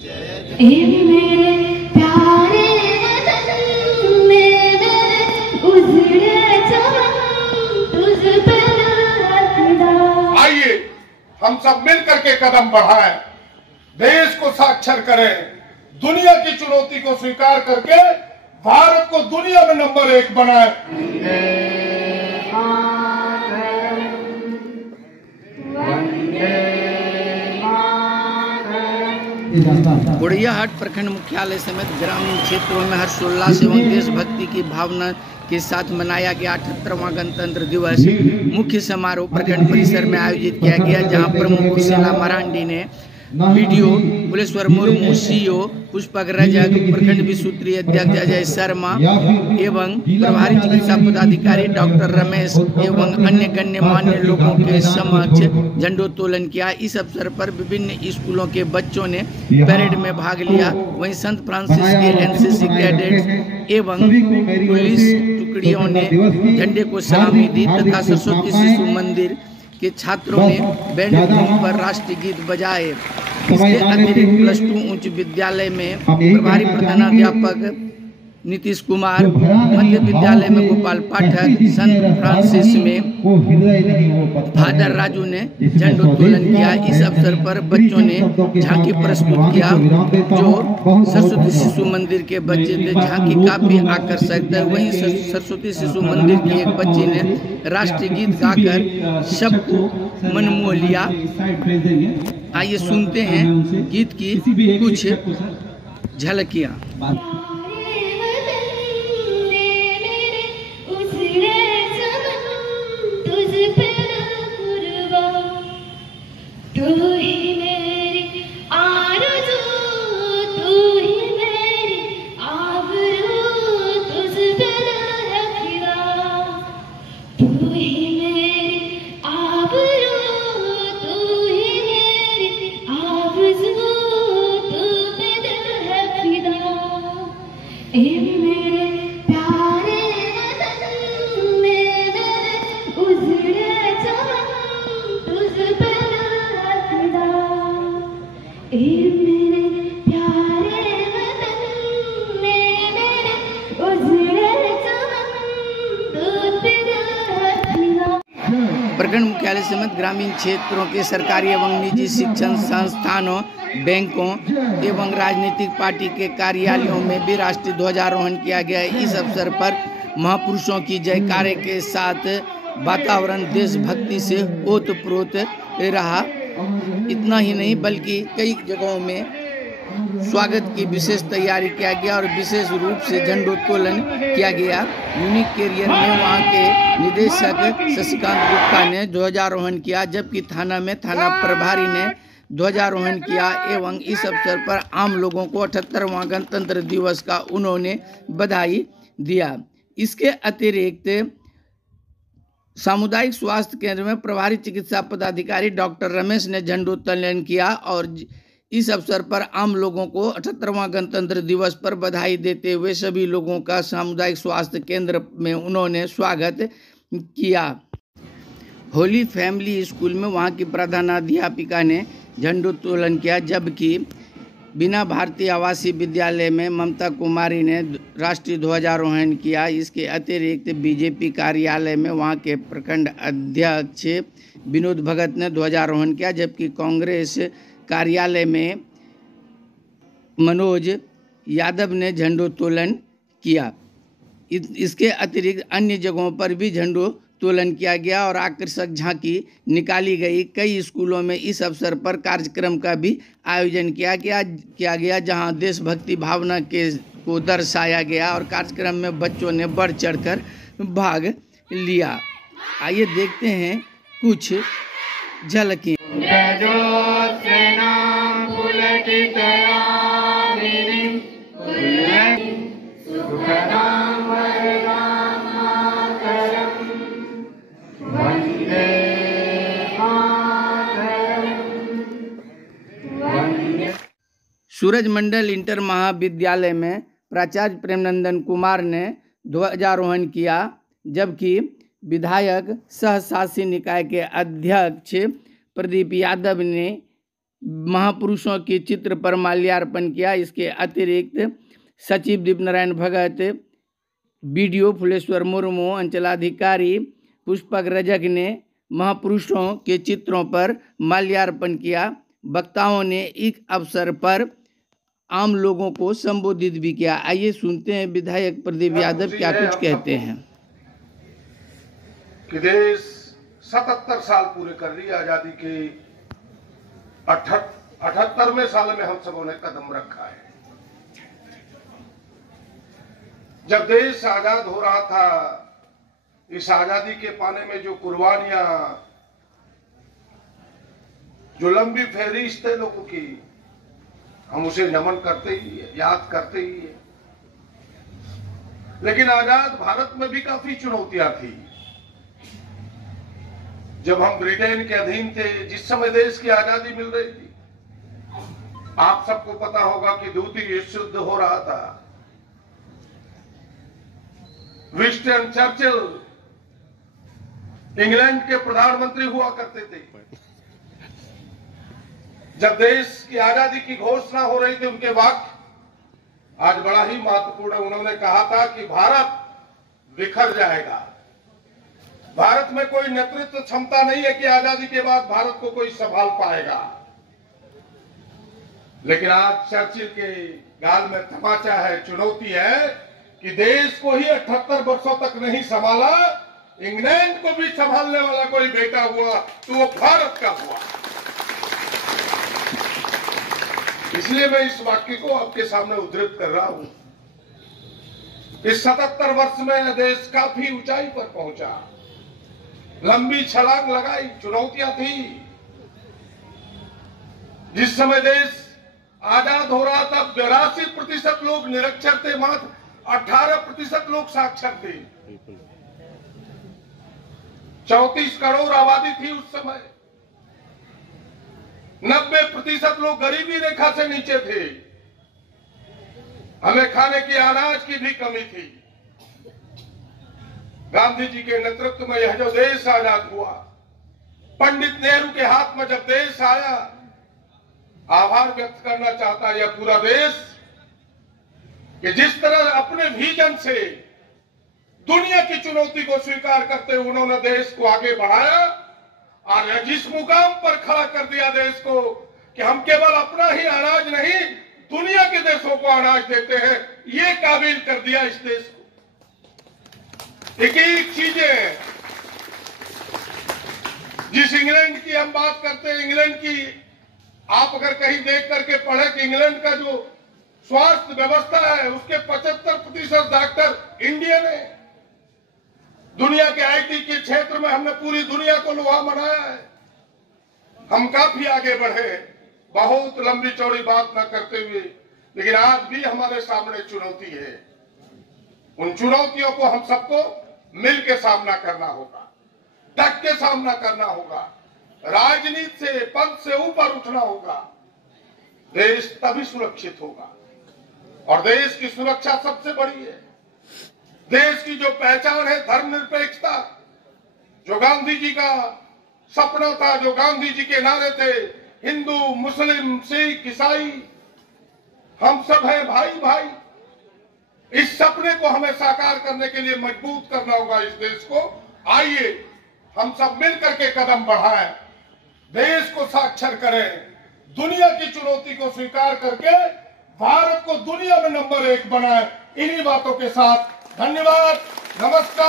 मेरे प्यारे वतन में मेरे उजड़े चमन तुझ पे रखदा। आइए हम सब मिलकर के कदम बढ़ाएं, देश को साक्षर करें, दुनिया की चुनौती को स्वीकार करके भारत को दुनिया में नंबर 1 बनाएं। बुढ़ियाहाट प्रखंड मुख्यालय समेत ग्रामीण क्षेत्रों में हर्षोल्लास एवं देशभक्ति की भावना के साथ मनाया गया 78वां गणतंत्र दिवस। मुख्य समारोह प्रखंड परिसर में आयोजित किया गया, जहां प्रमुख शीला मरांडी ने बीडीओ फुलेश्वर मुर्मू, सीओ पुष्पक रजक, प्रखंड विसूत्री अध्यक्ष अजय शर्मा एवं प्रभारी चिकित्सा पदाधिकारी डॉक्टर रमेश एवं अन्य गण्यमान्य लोगों के समक्ष झंडोत्तोलन किया। इस अवसर पर विभिन्न स्कूलों के बच्चों ने परेड में भाग लिया। वहीं संत फ्रांसिस के एनसीसी कैडेट्स एवं पुलिस टुकड़ियों ने झंडे को सलामी दी तथा सरस्वती शिशु मंदिर के छात्रों ने बैंड धुन पर राष्ट्रीय गीत बजाए। इसके अतिरिक्त +2 उच्च विद्यालय में प्रभारी प्रधानाध्यापक नीतीश कुमार, मध्य विद्यालय में गोपाल पाठक, संत फ्रांसिस में फादर राजू ने झंडोत्तोलन किया। इस अवसर पर बच्चों ने झांकी प्रस्तुत किया, जो सरस्वती शिशु मंदिर के बच्चे थे। झांकी काफी आकर्षक है। वहीं सरस्वती शिशु मंदिर की एक बच्ची ने राष्ट्रीय गीत गाकर सबको मन मोह लिया। आइए सुनते हैं गीत की कुछ झलकियां। प्रखंड मुख्यालय समेत ग्रामीण क्षेत्रों के सरकारी एवं निजी शिक्षण संस्थानों, बैंकों एवं राजनीतिक पार्टी के कार्यालयों में भी राष्ट्रीय ध्वजारोहण किया गया। इस अवसर पर महापुरुषों की जयकारे के साथ वातावरण देशभक्ति से ओतप्रोत रहा। इतना ही नहीं बल्कि कई जगहों में स्वागत की विशेष तैयारी किया गया और विशेष रूप से झंडोत्तोलन किया गया। यूनिक कैरियर में वहां के निदेशक शशिकांत गुप्ता ने ध्वजारोहण किया, जबकि थाना में थाना प्रभारी ने ध्वजारोहण किया एवं इस अवसर पर आम लोगों को 78वां गणतंत्र दिवस का उन्होंने बधाई दिया। इसके अतिरिक्त सामुदायिक स्वास्थ्य केंद्र में प्रभारी चिकित्सा पदाधिकारी डॉक्टर रमेश ने झंडोत्तोलन किया और इस अवसर पर आम लोगों को 78वां गणतंत्र दिवस पर बधाई देते हुए सभी लोगों का सामुदायिक स्वास्थ्य केंद्र में उन्होंने स्वागत किया। होली फैमिली स्कूल में वहां की प्रधानाध्यापिका ने झंडोत्तोलन किया, जबकि बिना भारतीय आवासीय विद्यालय में ममता कुमारी ने राष्ट्रीय ध्वजारोहण किया। इसके अतिरिक्त बीजेपी कार्यालय में वहां के प्रखंड अध्यक्ष विनोद भगत ने ध्वजारोहण किया, जबकि कांग्रेस कार्यालय में मनोज यादव ने झंडोत्तोलन किया। इसके अतिरिक्त अन्य जगहों पर भी झंडोत्तोलन किया गया और आकर्षक झांकी निकाली गई। कई स्कूलों में इस अवसर पर कार्यक्रम का भी आयोजन किया गया, जहां देशभक्ति भावना को दर्शाया गया और कार्यक्रम में बच्चों ने बढ़ चढ़कर भाग लिया। आइए देखते हैं कुछ झलकी। सूरज मंडल इंटर महाविद्यालय में प्राचार्य प्रेमनंदन कुमार ने ध्वजारोहण किया, जबकि विधायक सह शासी निकाय के अध्यक्ष प्रदीप यादव ने महापुरुषों के चित्र पर माल्यार्पण किया। इसके अतिरिक्त सचिव दीपनारायण भगत, बीडीओ फुलेश्वर मुर्मू, अंचलाधिकारी पुष्पक रजक ने महापुरुषों के चित्रों पर माल्यार्पण किया। वक्ताओं ने इस अवसर पर आम लोगों को संबोधित भी किया। आइए सुनते हैं विधायक प्रदीप यादव क्या कुछ कहते हैं। कि देश 77 साल पूरे कर रही आजादी के 78वें साल में हम सबों ने कदम रखा है। जब देश आजाद हो रहा था, इस आजादी के पाने में जो कुर्बानियां, जो लंबी फहरिस्त है लोगों की, हम उसे नमन करते ही है, याद करते ही है। लेकिन आजाद भारत में भी काफी चुनौतियां थी। जब हम ब्रिटेन के अधीन थे, जिस समय देश की आजादी मिल रही थी, आप सबको पता होगा कि द्वितीय विश्व युद्ध हो रहा था। विंस्टन चर्चिल इंग्लैंड के प्रधानमंत्री हुआ करते थे। जब देश की आजादी की घोषणा हो रही थी, उनके वाक्य आज बड़ा ही महत्वपूर्ण है। उन्होंने कहा था कि भारत बिखर जाएगा, भारत में कोई नेतृत्व क्षमता नहीं है कि आजादी के बाद भारत को कोई संभाल पाएगा। लेकिन आज चर्चिल के गाल में तमाचा है, चुनौती है कि देश को ही 78 वर्षों तक नहीं संभाला, इंग्लैंड को भी संभालने वाला कोई बेटा हुआ तो वो भारत का हुआ। इसलिए मैं इस वाक्य को आपके सामने उद्धृत कर रहा हूं। इस 77 वर्ष में देश काफी ऊंचाई पर पहुंचा, लंबी छलांग लगाई, चुनौतियां थी। जिस समय देश आजाद हो रहा था, 82% लोग निरक्षर थे, मात्र 18% लोग साक्षर थे। 34 करोड़ आबादी थी उस समय। 90% लोग गरीबी रेखा से नीचे थे। हमें खाने की अनाज की भी कमी थी। गांधी जी के नेतृत्व में यह जो देश आजाद हुआ, पंडित नेहरू के हाथ में जब देश आया, आभार व्यक्त करना चाहता है यह पूरा देश कि जिस तरह अपने विजन से दुनिया की चुनौती को स्वीकार करते हुए उन्होंने देश को आगे बढ़ाया और जिस मुकाम पर खड़ा कर दिया देश को कि हम केवल अपना ही अनाज नहीं, दुनिया के देशों को अनाज देते हैं, ये काबिल कर दिया इस देश को। एक एक चीजें जिस इंग्लैंड की हम बात करते हैं, इंग्लैंड की आप अगर कहीं देख करके पढ़े कि इंग्लैंड का जो स्वास्थ्य व्यवस्था है उसके 75% डॉक्टर इंडियन है। दुनिया के आईटी के क्षेत्र में हमने पूरी दुनिया को लोहा बनाया है। हम काफी आगे बढ़े, बहुत लंबी चौड़ी बात न करते हुए, लेकिन आज भी हमारे सामने चुनौती है। उन चुनौतियों को हम सबको मिल के सामना करना होगा, डट के सामना करना होगा, राजनीति से, पद से ऊपर उठना होगा। देश तभी सुरक्षित होगा और देश की सुरक्षा सबसे बड़ी है। देश की जो पहचान है धर्मनिरपेक्षता, जो गांधी जी का सपना था, जो गांधी जी के नारे थे, हिंदू, मुस्लिम, सिख, ईसाई, हम सब हैं भाई भाई। इस सपने को हमें साकार करने के लिए मजबूत करना होगा इस देश को। आइए हम सब मिलकर के कदम बढ़ाएं, देश को साक्षर करें, दुनिया की चुनौती को स्वीकार करके भारत को दुनिया में नंबर 1 बनाएं। इन्हीं बातों के साथ धन्यवाद, नमस्कार।